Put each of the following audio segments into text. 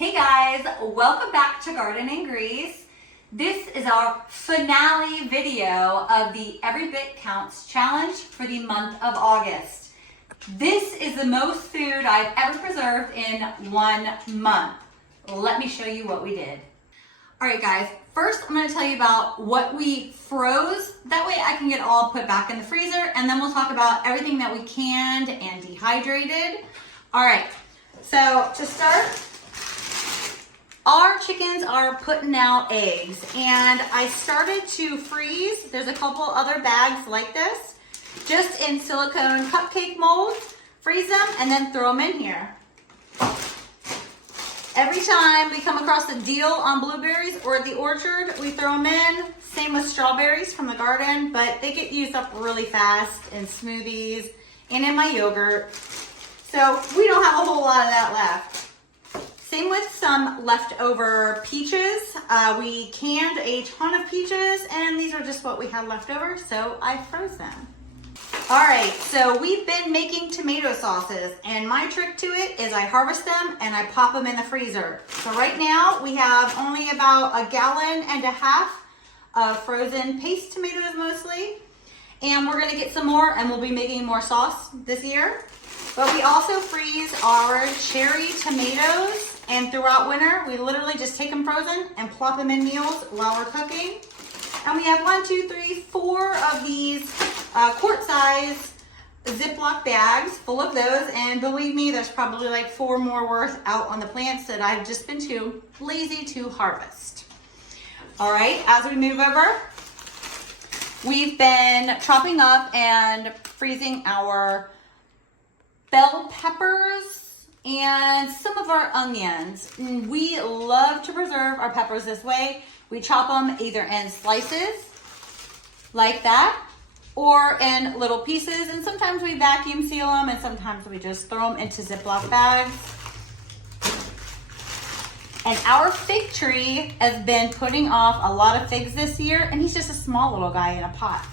Hey guys, welcome back to Garden and Grease. This is our finale video of the Every Bit Counts challenge for the month of August. This is the most food I've ever preserved in 1 month. Let me show you what we did. All right guys, first I'm going to tell you about what we froze. That way I can get all put back in the freezer, and then we'll talk about everything that we canned and dehydrated. All right, so to start, our chickens are putting out eggs, and I started to freeze. There's a couple other bags like this, just in silicone cupcake molds. Freeze them and then throw them in here. Every time we come across a deal on blueberries or at the orchard, we throw them in. Same with strawberries from the garden, but they get used up really fast in smoothies and in my yogurt. So we don't have a whole lot of that left. Same with some leftover peaches. We canned a ton of peaches, and these are just what we had left over, so I froze them. All right, so we've been making tomato sauces, and my trick to it is I harvest them and I pop them in the freezer. So right now we have only about 1.5 gallons of frozen paste tomatoes mostly, and we're gonna get some more, and we'll be making more sauce this year. But we also freeze our cherry tomatoes, and throughout winter, we literally just take them frozen and plop them in meals while we're cooking. And we have 4 of these quart-size Ziploc bags full of those. And believe me, there's probably like 4 more worth out on the plants that I've just been too lazy to harvest. All right, as we move over, we've been chopping up and freezing our bell peppers and some of our onions. We love to preserve our peppers this way. We chop them either in slices like that or in little pieces, and sometimes we vacuum seal them, and sometimes we just throw them into Ziploc bags. And our fig tree has been putting off a lot of figs this year, and he's just a small little guy in a pot.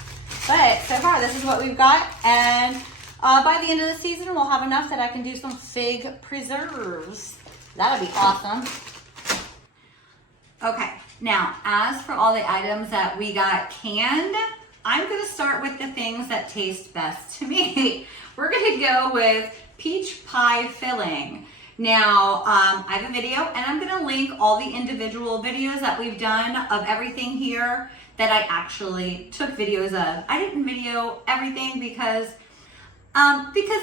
But so far, this is what we've got, and by the end of the season, we'll have enough that I can do some fig preserves. That'll be awesome. Okay, now as for all the items that we got canned, I'm gonna start with the things that taste best to me. We're gonna go with peach pie filling. Now, I have a video, and I'm gonna link all the individual videos that we've done of everything here that I actually took videos of. I didn't video everything because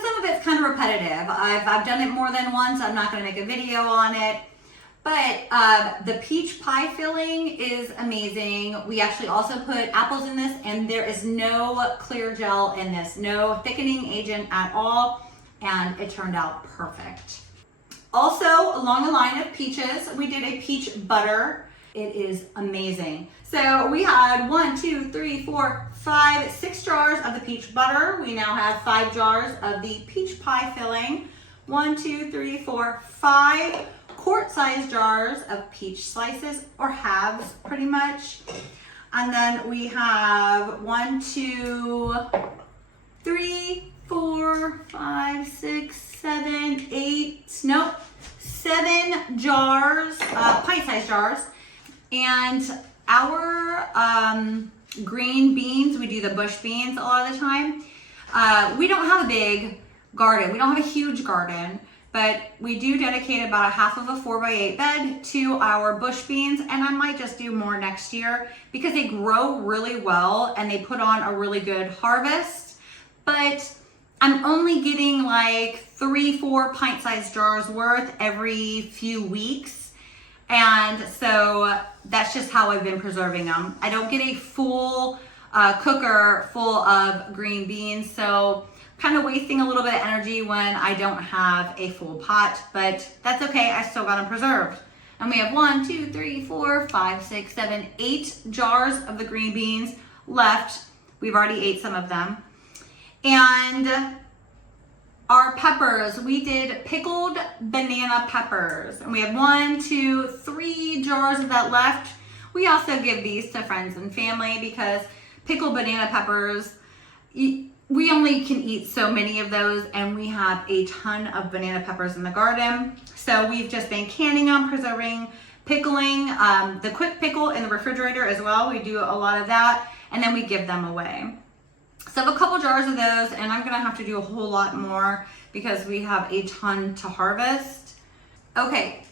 some of it's kind of repetitive. I've done it more than once. I'm not going to make a video on it. But the peach pie filling is amazing. We actually also put apples in this, and there is no clear gel in this, no thickening agent at all, and it turned out perfect. Also, along the line of peaches, we did a peach butter. It is amazing. So we had 6 jars of the peach butter. We now have 5 jars of the peach pie filling. 5 quart-sized jars of peach slices, or halves pretty much. And then we have 7 jars, pint-sized jars. And our green beans, we do the bush beans a lot of the time. We don't have a big garden. We don't have a huge garden, but we do dedicate about 1/2 of a 4x8 bed to our bush beans, and I might just do more next year because they grow really well and they put on a really good harvest. But I'm only getting like 3-4 pint-sized jars worth every few weeks. And so that's just how I've been preserving them. I don't get a full cooker full of green beans, so kind of wasting a little bit of energy when I don't have a full pot, but that's okay. I still got them preserved. And we have 8 jars of the green beans left. We've already ate some of them. And our peppers, we did pickled banana peppers, and we have 3 jars of that left. We also give these to friends and family because pickled banana peppers, we only can eat so many of those, and we have a ton of banana peppers in the garden. So we've just been canning them, preserving, pickling, the quick pickle in the refrigerator as well. We do a lot of that, and then we give them away. So I have a couple jars of those, and I'm gonna have to do a whole lot more because we have a ton to harvest. Okay,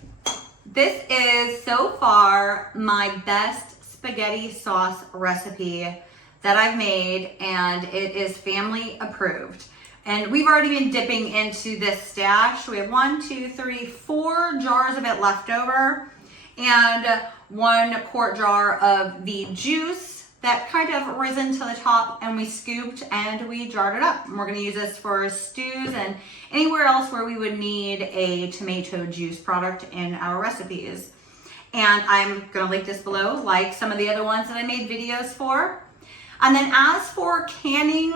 this is so far my best spaghetti sauce recipe that I've made, and it is family approved. And we've already been dipping into this stash. We have 4 jars of it left over, and 1 quart jar of the juice that kind of risen to the top, and we scooped and we jarred it up. And we're gonna use this for stews and anywhere else where we would need a tomato juice product in our recipes. And I'm gonna link this below, like some of the other ones that I made videos for. And then as for canning,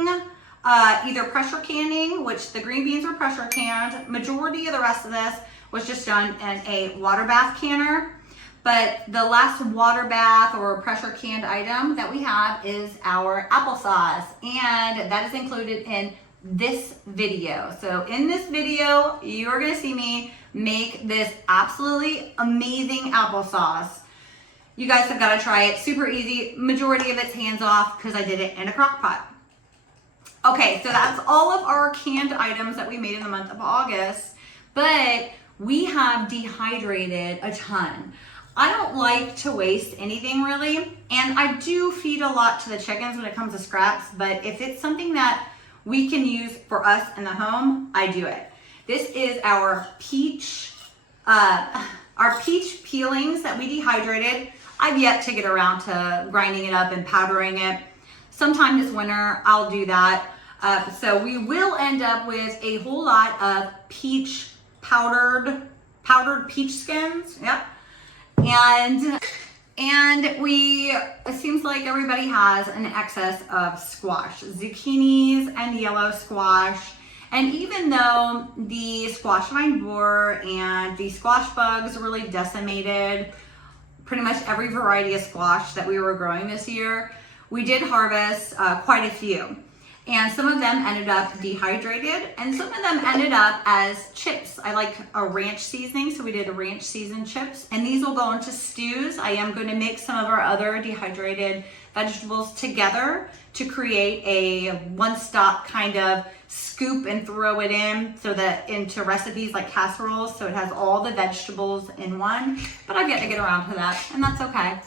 either pressure canning, which the green beans were pressure canned, majority of the rest of this was just done in a water bath canner. But the last water bath or pressure canned item that we have is our applesauce, and that is included in this video. So in this video, you're gonna see me make this absolutely amazing applesauce. You guys have gotta try it, super easy. Majority of it's hands off because I did it in a crock pot. Okay, so that's all of our canned items that we made in the month of August, but we have dehydrated a ton. I don't like to waste anything really, and I do feed a lot to the chickens when it comes to scraps, but if it's something that we can use for us in the home, I do it. This is our peach peelings that we dehydrated. I've yet to get around to grinding it up and powdering it. Sometime this winter, I'll do that. So we will end up with a whole lot of peach powdered peach skins. Yep. And it seems like everybody has an excess of squash, zucchinis and yellow squash. And even though the squash vine borer and the squash bugs really decimated pretty much every variety of squash that we were growing this year, we did harvest quite a few. And some of them ended up dehydrated, and some of them ended up as chips. I like a ranch seasoning, so we did a ranch seasoned chips. And these will go into stews. I am going to mix some of our other dehydrated vegetables together to create a one-stop kind of scoop and throw it in so that into recipes like casseroles, so it has all the vegetables in one. But I've yet to get around to that, and that's okay.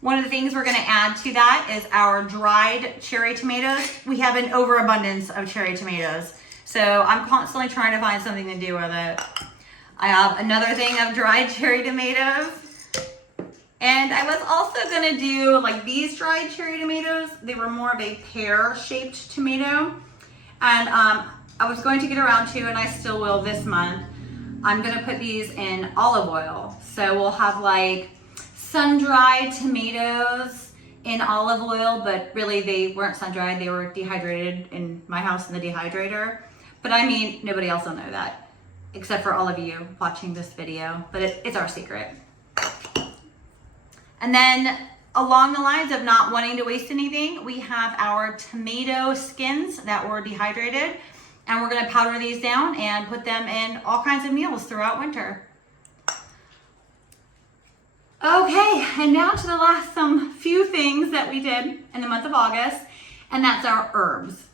One of the things we're gonna add to that is our dried cherry tomatoes. We have an overabundance of cherry tomatoes, so I'm constantly trying to find something to do with it. I have another thing of dried cherry tomatoes. And I was also gonna do like these dried cherry tomatoes. They were more of a pear-shaped tomato. And I was going to get around to, and I still will this month, I'm gonna put these in olive oil. So we'll have like sun-dried tomatoes in olive oil, but really they weren't sun-dried, they were dehydrated in my house in the dehydrator. But I mean, nobody else will know that, except for all of you watching this video, but it's our secret. And then along the lines of not wanting to waste anything, we have our tomato skins that were dehydrated, and we're gonna powder these down and put them in all kinds of meals throughout winter. Okay, and now to the last few things that we did in the month of August, and that's our herbs.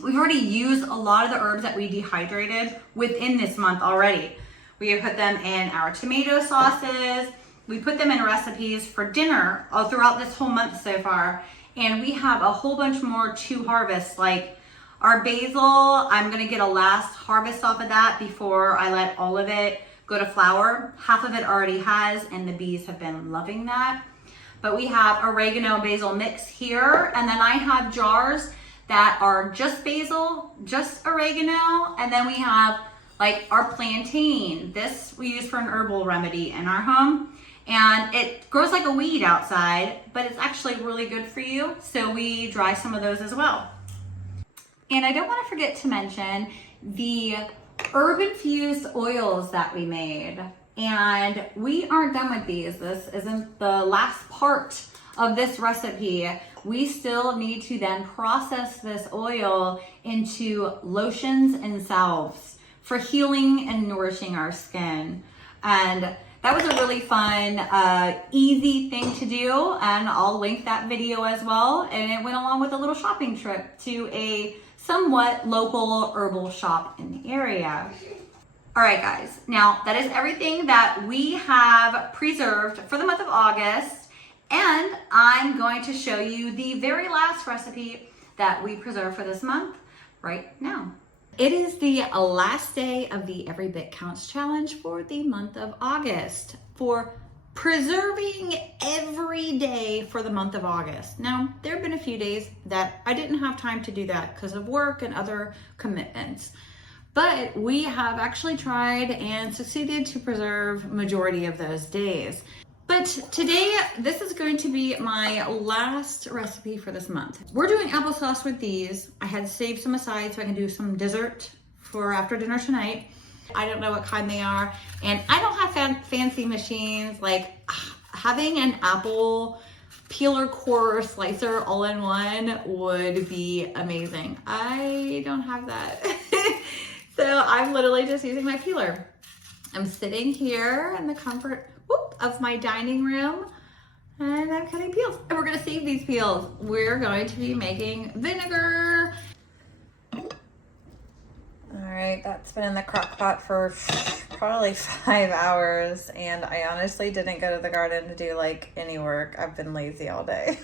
We've already used a lot of the herbs that we dehydrated within this month already. We have put them in our tomato sauces. We put them in recipes for dinner all throughout this whole month so far. And we have a whole bunch more to harvest, like our basil. I'm gonna get a last harvest off of that before I let all of it go to flower. Half of it already has, and the bees have been loving that. But we have oregano basil mix here, and then I have jars that are just basil, just oregano, and then we have like our plantain. This we use for an herbal remedy in our home, and it grows like a weed outside, but it's actually really good for you, so we dry some of those as well. And I don't want to forget to mention the herb infused oils that we made, and we aren't done with these. This isn't the last part of this recipe. we still need to then process this oil into lotions and salves for healing and nourishing our skin. And that was a really fun, easy thing to do, and I'll link that video as well. And it went along with a little shopping trip to a somewhat local herbal shop in the area. All right, guys, now that is everything that we have preserved for the month of August, and I'm going to show you the very last recipe that we preserved for this month right now. It is the last day of the Every Bit Counts challenge for the month of August for preserving every day for the month of August. Now, there have been a few days that I didn't have time to do that because of work and other commitments, but we have actually tried and succeeded to preserve majority of those days. But today, this is going to be my last recipe for this month. We're doing applesauce with these. I had saved some aside so I can do some dessert for after dinner tonight. I don't know what kind they are, and I don't have fancy machines. Like having an apple peeler, core, slicer all in one would be amazing. I don't have that. So I'm literally just using my peeler. I'm sitting here in the comfort of my dining room, and I'm cutting peels. And we're gonna save these peels. We're going to be making vinegar. All right, that's been in the crock pot for probably 5 hours, and I honestly didn't go to the garden to do like any work. I've been lazy all day.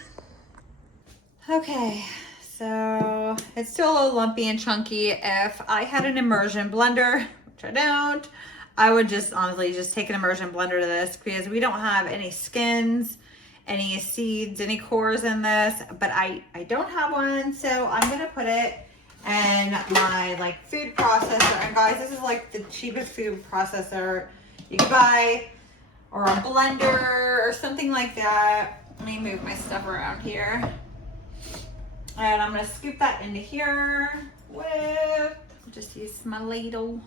Okay, so it's still a little lumpy and chunky. If I had an immersion blender, which I don't, I would just honestly just take an immersion blender to this, because we don't have any skins, any seeds, any cores in this, but I don't have one, so I'm gonna put it in my like food processor. And guys, this is like the cheapest food processor you can buy, or a blender or something like that. Let me move my stuff around here. And I'm gonna scoop that into here with, just use my ladle.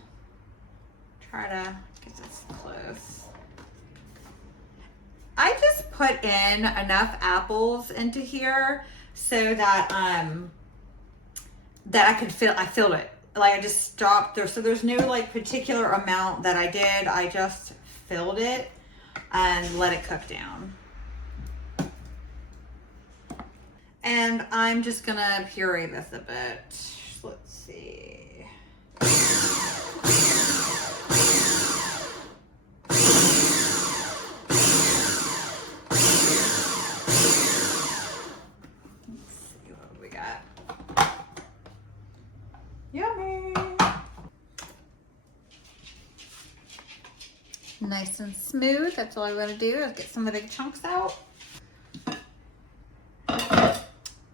Try to get this close. I just put in enough apples into here so that that I filled it. Like I just stopped there. So there's no like particular amount that I did. I just filled it and let it cook down. And I'm just gonna puree this a bit. Let's see. Yummy. Nice and smooth. That's all I want to do is get some of the big chunks out.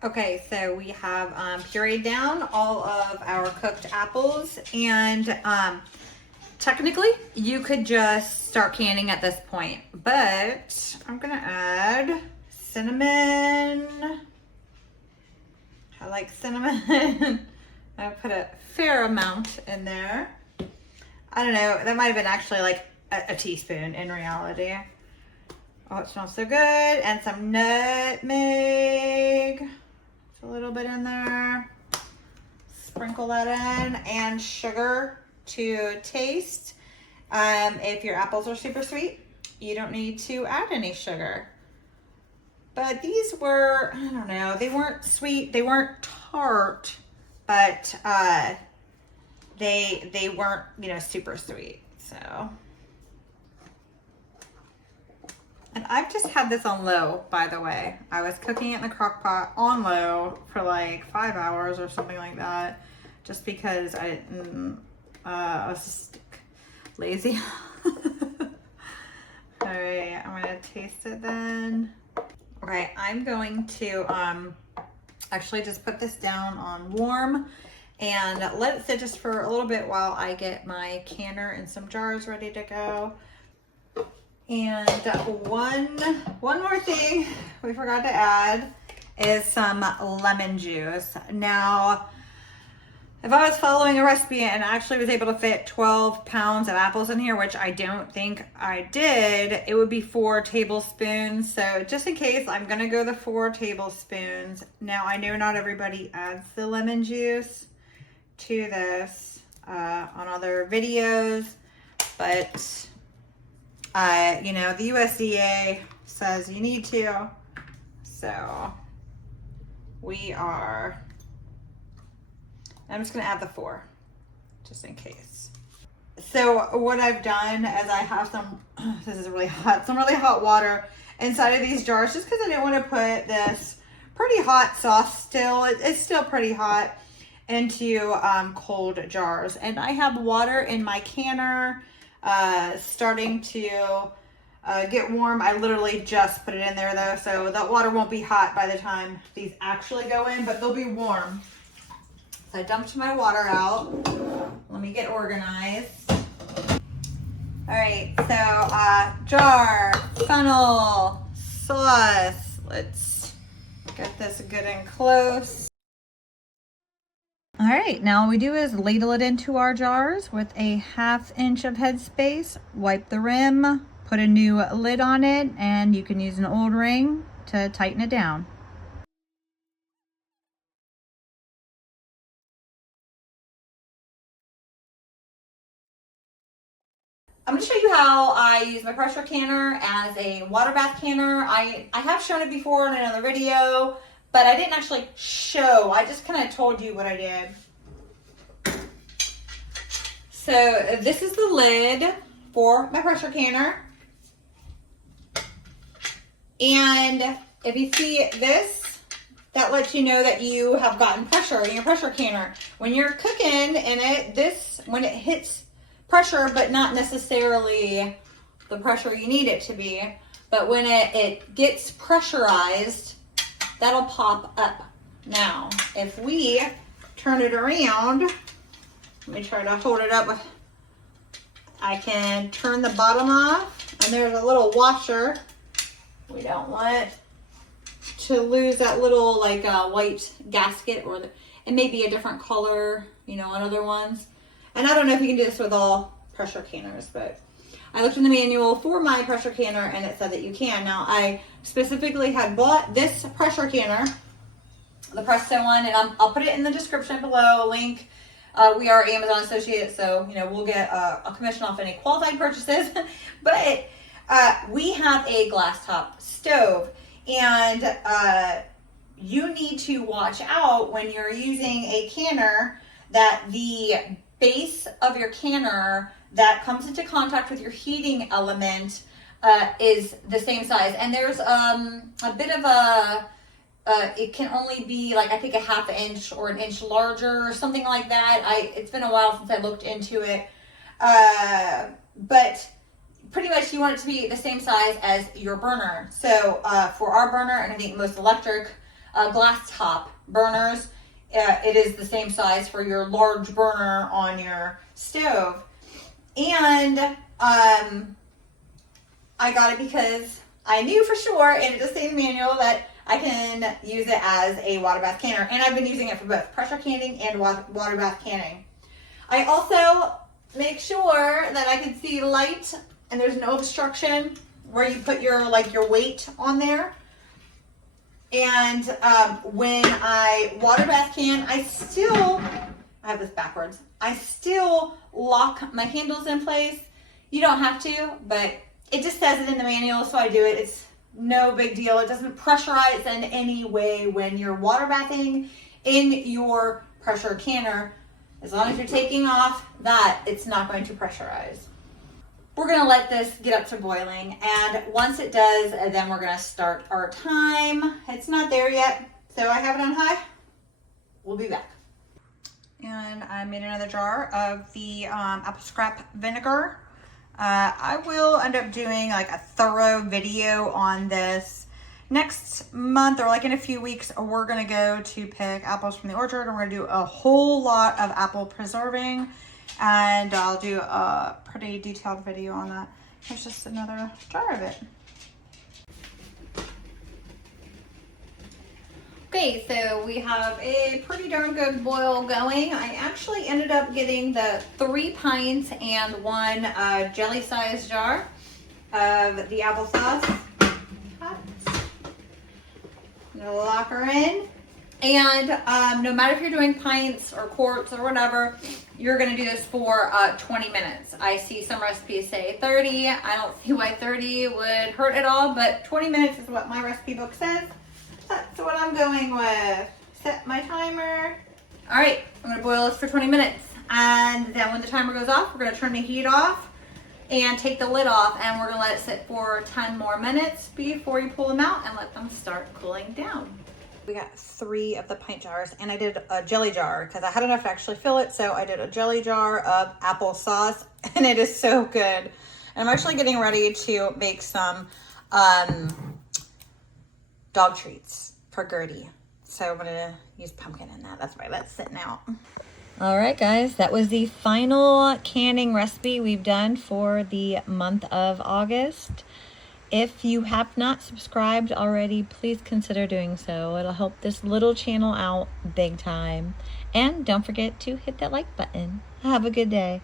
Okay, so we have pureed down all of our cooked apples, and technically you could just start canning at this point, but I'm gonna add cinnamon. I like cinnamon. I put a fair amount in there. I don't know, that might have been actually like a teaspoon in reality. Oh, it smells so good. And some nutmeg. Just a little bit in there. Sprinkle that in. And sugar to taste. If your apples are super sweet, you don't need to add any sugar. But these were, I don't know, they weren't sweet, they weren't tart, but they weren't, you know, super sweet. So, and I've just had this on low, by the way. I was cooking it in the crock pot on low for like 5 hours or something like that, just because I was just lazy. All right, I'm gonna taste it then. Okay, I'm going to actually just put this down on warm and let it sit just for a little bit while I get my canner and some jars ready to go. And one more thing we forgot to add is some lemon juice. Now, If I was following a recipe and actually was able to fit 12 pounds of apples in here, which I don't think I did, it would be 4 tablespoons. So just in case, I'm gonna go the 4 tablespoons. Now I know not everybody adds the lemon juice to this on other videos, but you know, the USDA says you need to, so I'm just gonna add the 4, just in case. So what I've done is I have some, this is really hot, some really hot water inside of these jars, just because I didn't want to put this pretty hot sauce still, it's still pretty hot, into cold jars. And I have water in my canner starting to get warm. I literally just put it in there though, so that water won't be hot by the time these actually go in, but they'll be warm. So I dumped my water out. Let me get organized. All right, so jar, funnel, sauce. Let's get this good and close. All right, now what we do is ladle it into our jars with a 1/2 inch of headspace, wipe the rim, put a new lid on it, and you can use an old ring to tighten it down. I'm going to show you how I use my pressure canner as a water bath canner. I have shown it before in another video, but I didn't actually show. I just kind of told you what I did. So this is the lid for my pressure canner. And if you see this, that lets you know that you have gotten pressure in your pressure canner. When you're cooking in it, when it hits pressure, but not necessarily the pressure you need it to be, but when it gets pressurized, that'll pop up. Now, if we turn it around, let me try to hold it up. I can turn the bottom off, and there's a little washer. We don't want to lose that little like white gasket, or it may be a different color, you know, on other ones. And I don't know if you can do this with all pressure canners, but I looked in the manual for my pressure canner and it said that you can. Now, I specifically had bought this pressure canner, the Presto one, and I'll put it in the description below, link. We are Amazon associates, so, you know, we'll get a commission off any qualified purchases. But we have a glass top stove, and you need to watch out when you're using a canner that the base of your canner that comes into contact with your heating element is the same size. And there's a bit of it can only be like, I think, a 1/2 inch or an inch larger or something like that. It's been a while since I looked into it. But pretty much you want it to be the same size as your burner. So for our burner, and I think most electric glass top burners, it is the same size for your large burner on your stove. And I got it because I knew for sure, and it does say in the manual, that I can use it as a water bath canner. And I've been using it for both pressure canning and water bath canning. I also make sure that I can see light and there's no obstruction where you put your weight on there. And when I water bath can, I have this backwards. I still lock my handles in place. You don't have to, but it just says it in the manual, so I do it. It's no big deal. It doesn't pressurize in any way when you're water bathing in your pressure canner. As long as you're taking off that, it's not going to pressurize. We're going to let this get up to boiling, and once it does, then we're going to start our time. It's not there yet, so I have it on high. We'll be back. And I made another jar of the apple scrap vinegar. I will end up doing like a thorough video on this next month, or like in a few weeks. We're going to go to pick apples from the orchard, and we're going to do a whole lot of apple preserving. And I'll do a pretty detailed video on that. Here's just another jar of it. Okay, so we have a pretty darn good boil going. I actually ended up getting the 3 pints and 1 jelly-sized jar of the applesauce. I'm gonna lock her in. And no matter if you're doing pints or quarts or whatever, you're gonna do this for 20 minutes. I see some recipes say 30. I don't see why 30 would hurt at all, but 20 minutes is what my recipe book says. That's what I'm going with. Set my timer. All right, I'm gonna boil this for 20 minutes. And then when the timer goes off, we're gonna turn the heat off and take the lid off, and we're gonna let it sit for 10 more minutes before you pull them out and let them start cooling down. We got 3 of the pint jars, and I did a jelly jar because I had enough to actually fill it, so I did a jelly jar of applesauce, and it is so good. And I'm actually getting ready to make some dog treats for Gertie. So I'm gonna use pumpkin in that. That's why that's sitting out. All right, guys, that was the final canning recipe we've done for the month of August. If you have not subscribed already, please consider doing so. It'll help this little channel out big time. And don't forget to hit that like button. Have a good day.